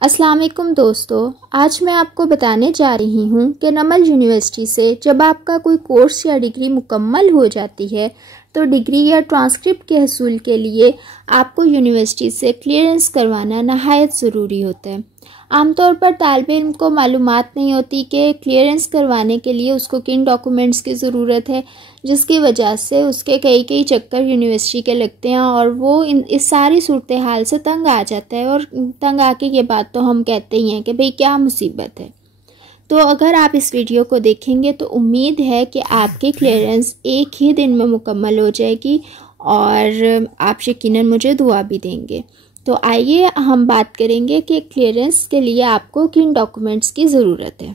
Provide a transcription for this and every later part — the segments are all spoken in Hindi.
अस्सलाम वालेकुम दोस्तों, आज मैं आपको बताने जा रही हूँ कि नमल यूनिवर्सिटी से जब आपका कोई कोर्स या डिग्री मुकम्मल हो जाती है तो डिग्री या ट्रांसक्रिप्ट के हसूल के लिए आपको यूनिवर्सिटी से क्लियरेंस करवाना नहायत ज़रूरी होता है। आमतौर पर तालिब इल्म को मालूमात नहीं होती कि क्लियरेंस करवाने के लिए उसको किन डॉक्यूमेंट्स की ज़रूरत है, जिसकी वजह से उसके कई चक्कर यूनिवर्सिटी के लगते हैं और वो इस सारी सूरत हाल से तंग आ जाता है। और तंग आके ये बात तो हम कहते ही हैं कि भाई क्या मुसीबत है। तो अगर आप इस वीडियो को देखेंगे तो उम्मीद है कि आपकी क्लियरेंस एक ही दिन में मुकम्मल हो जाएगी और आप यकीनन मुझे दुआ भी देंगे। तो आइए हम बात करेंगे कि क्लियरेंस के लिए आपको किन डॉक्यूमेंट्स की ज़रूरत है।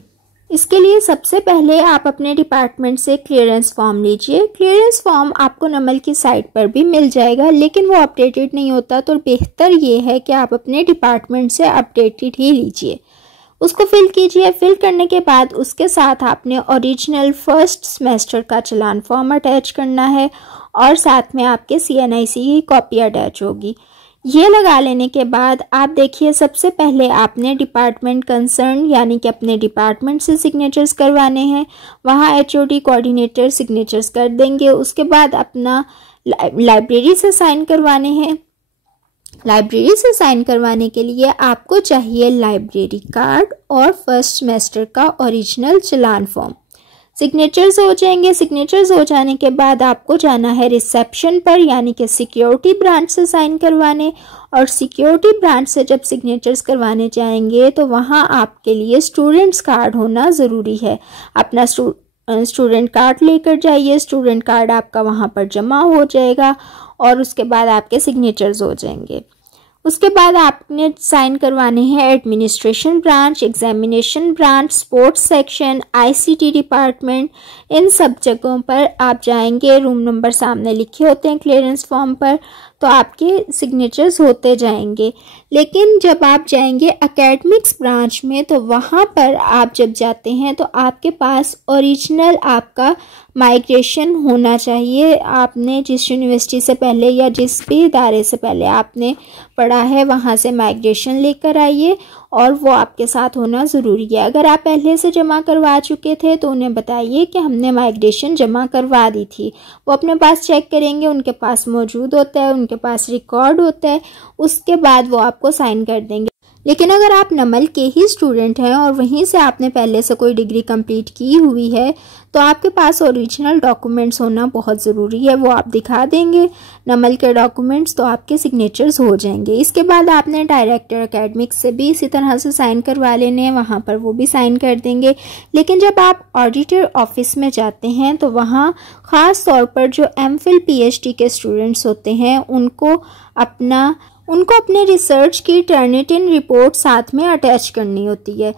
इसके लिए सबसे पहले आप अपने डिपार्टमेंट से क्लियरेंस फॉर्म लीजिए। क्लियरेंस फॉर्म आपको नमल की साइट पर भी मिल जाएगा, लेकिन वो अपडेटेड नहीं होता, तो बेहतर ये है कि आप अपने डिपार्टमेंट से अपडेटेड ही लीजिए। उसको फिल कीजिए। फिल करने के बाद उसके साथ आपने ओरिजिनल फर्स्ट सेमेस्टर का चालान फॉर्म अटैच करना है और साथ में आपके CNIC की कॉपी अटैच होगी। ये लगा लेने के बाद आप देखिए, सबसे पहले आपने डिपार्टमेंट कंसर्न यानी कि अपने डिपार्टमेंट से सिग्नेचर्स करवाने हैं। वहाँ HOD कोऑर्डिनेटर सिग्नेचर्स कर देंगे। उसके बाद अपना लाइब्रेरी से साइन करवाने हैं। लाइब्रेरी से साइन करवाने के लिए आपको चाहिए लाइब्रेरी कार्ड और फर्स्ट सेमेस्टर का ओरिजिनल चालान फॉर्म। सिग्नेचर्स हो जाएंगे। सिग्नेचर्स हो जाने के बाद आपको जाना है रिसेप्शन पर यानी कि सिक्योरिटी ब्रांच से साइन करवाने। और सिक्योरिटी ब्रांच से जब सिग्नेचर्स करवाने जाएंगे तो वहाँ आपके लिए स्टूडेंट्स कार्ड होना ज़रूरी है। अपना स्टूडेंट कार्ड लेकर जाइए। स्टूडेंट कार्ड आपका वहाँ पर जमा हो जाएगा और उसके बाद आपके सिग्नेचर्स हो जाएंगे। उसके बाद आपने साइन करवाने हैं administration branch, examination branch, sports section, ICT department. इन सब जगहों पर आप जाएंगे। रूम नंबर सामने लिखे होते हैं क्लियरेंस फॉर्म पर, तो आपके सिग्नेचर्स होते जाएंगे। लेकिन जब आप जाएंगे एकेडमिक्स ब्रांच में तो वहाँ पर आप जब जाते हैं तो आपके पास ओरिजिनल आपका माइग्रेशन होना चाहिए। आपने जिस यूनिवर्सिटी से पहले या जिस भी इदारे से पहले आपने पढ़ा है वहाँ से माइग्रेशन लेकर आइए और वो आपके साथ होना ज़रूरी है। अगर आप पहले से जमा करवा चुके थे तो उन्हें बताइए कि हमने माइग्रेशन जमा करवा दी थी। वो अपने पास चेक करेंगे, उनके पास मौजूद होता है, उनके पास रिकॉर्ड होता है। उसके बाद वो आपको साइन कर देंगे। लेकिन अगर आप नमल के ही स्टूडेंट हैं और वहीं से आपने पहले से कोई डिग्री कंप्लीट की हुई है तो आपके पास ओरिजिनल डॉक्यूमेंट्स होना बहुत ज़रूरी है। वो आप दिखा देंगे नमल के डॉक्यूमेंट्स तो आपके सिग्नेचर्स हो जाएंगे। इसके बाद आपने डायरेक्टर एकेडमिक्स से भी इसी तरह से साइन करवा लेने हैं, वहाँ पर वो भी साइन कर देंगे। लेकिन जब आप ऑडिटर ऑफिस में जाते हैं तो वहाँ ख़ास तौर पर जो MPhil PhD के स्टूडेंट्स होते हैं उनको अपने रिसर्च की टर्निटिन रिपोर्ट साथ में अटैच करनी होती है।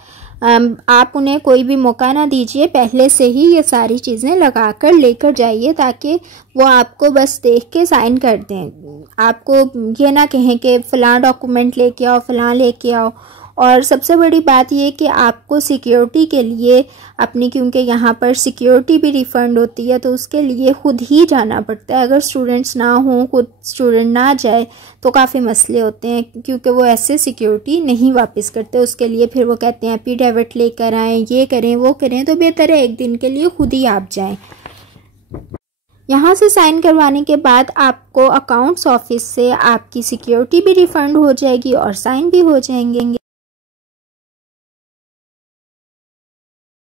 आप उन्हें कोई भी मौका ना दीजिए, पहले से ही ये सारी चीज़ें लगा कर लेकर जाइए ताकि वो आपको बस देख के साइन कर दें। आपको ये ना कहें कि फ़लाँ डॉक्यूमेंट लेके आओ, फ़लाँ लेके आओ। और सबसे बड़ी बात ये कि आपको सिक्योरिटी के लिए अपनी, क्योंकि यहाँ पर सिक्योरिटी भी रिफ़ंड होती है तो उसके लिए ख़ुद ही जाना पड़ता है। अगर स्टूडेंट्स ना हों, खुद स्टूडेंट ना जाए तो काफ़ी मसले होते हैं, क्योंकि वो ऐसे सिक्योरिटी नहीं वापस करते। उसके लिए फिर वो कहते हैं एफिडेविट लेकर आएँ, ये करें वो करें। तो बेहतर है एक दिन के लिए खुद ही आप जाएँ। यहाँ से साइन करवाने के बाद आपको अकाउंट्स ऑफिस से आपकी सिक्योरिटी भी रिफ़ंड हो जाएगी और साइन भी हो जाएंगे।